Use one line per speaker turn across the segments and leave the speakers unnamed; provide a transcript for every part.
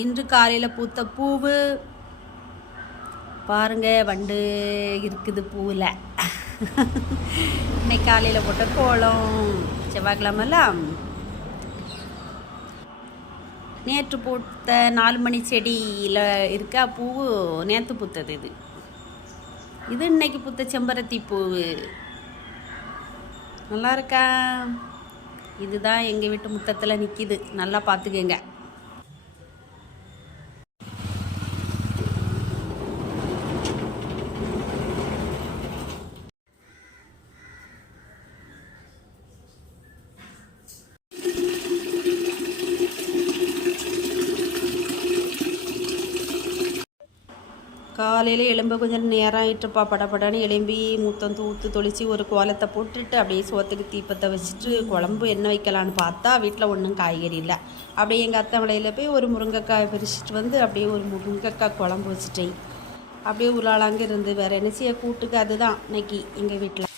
இன்று காலையில் பூத்த பூவு. பாருங்க வண்டு இருக்குது பூவில். இன்னைக்கு காலையில் போட்ட கோலம் செவ்வாய்க்கிழமெல்லாம் நேற்று பூத்த நாலு மணி செடியில் இருக்கா பூவு நேற்று பூத்தது இது. இது இன்னைக்கு பூத்த செம்பருத்தி பூவு. நல்லா இருக்கா? இதுதான் எங்கள் வீட்டு முத்தத்தில் நிற்கிது நல்லா பார்த்துக்கங்க காலையில் எலும்ப கொஞ்சம் நேரம் ஆயிட்டுப்பா படபடன்னு எலும்பி முத்தம் தூத்து தொளிச்சு ஒரு கோலத்தை போட்டுட்டு அப்படியே சோத்துக்கு தீப்பத்தை வச்சுட்டு குழம்பு என்ன வைக்கலான்னு பார்த்தா வீட்டில் ஒன்றும் காய்கறி இல்லை. அப்படியே எங்கள் அத்தை மலையில் போய் ஒரு முருங்கைக்காய் பறிச்சிட்டு வந்து அப்படியே ஒரு முருங்கைக்காய் குழம்பு வச்சுட்டேன். அப்படியே உருளாளாங்க இருந்து வேறு என்ன செய்ய கூட்டுக்கு அதுதான் இன்னைக்கு எங்கள் வீட்டில்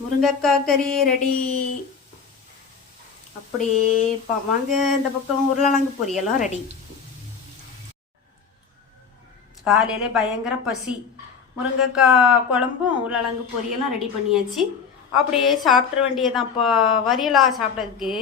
முருங்கைக்காய் கறி ரெடி. அப்படியே வாங்க இந்த பக்கம் உருளைக்கிழங்கு பொரியலும் ரெடி. காலையிலே பயங்கர பசி. முருங்கைக்காய் குழம்பும் உருளைக்கிழங்கு பொரியெல்லாம் ரெடி பண்ணியாச்சு. அப்படியே சாப்பிட்ற வேண்டியதான்ப்பா வரியலா சாப்பிட்றதுக்கு?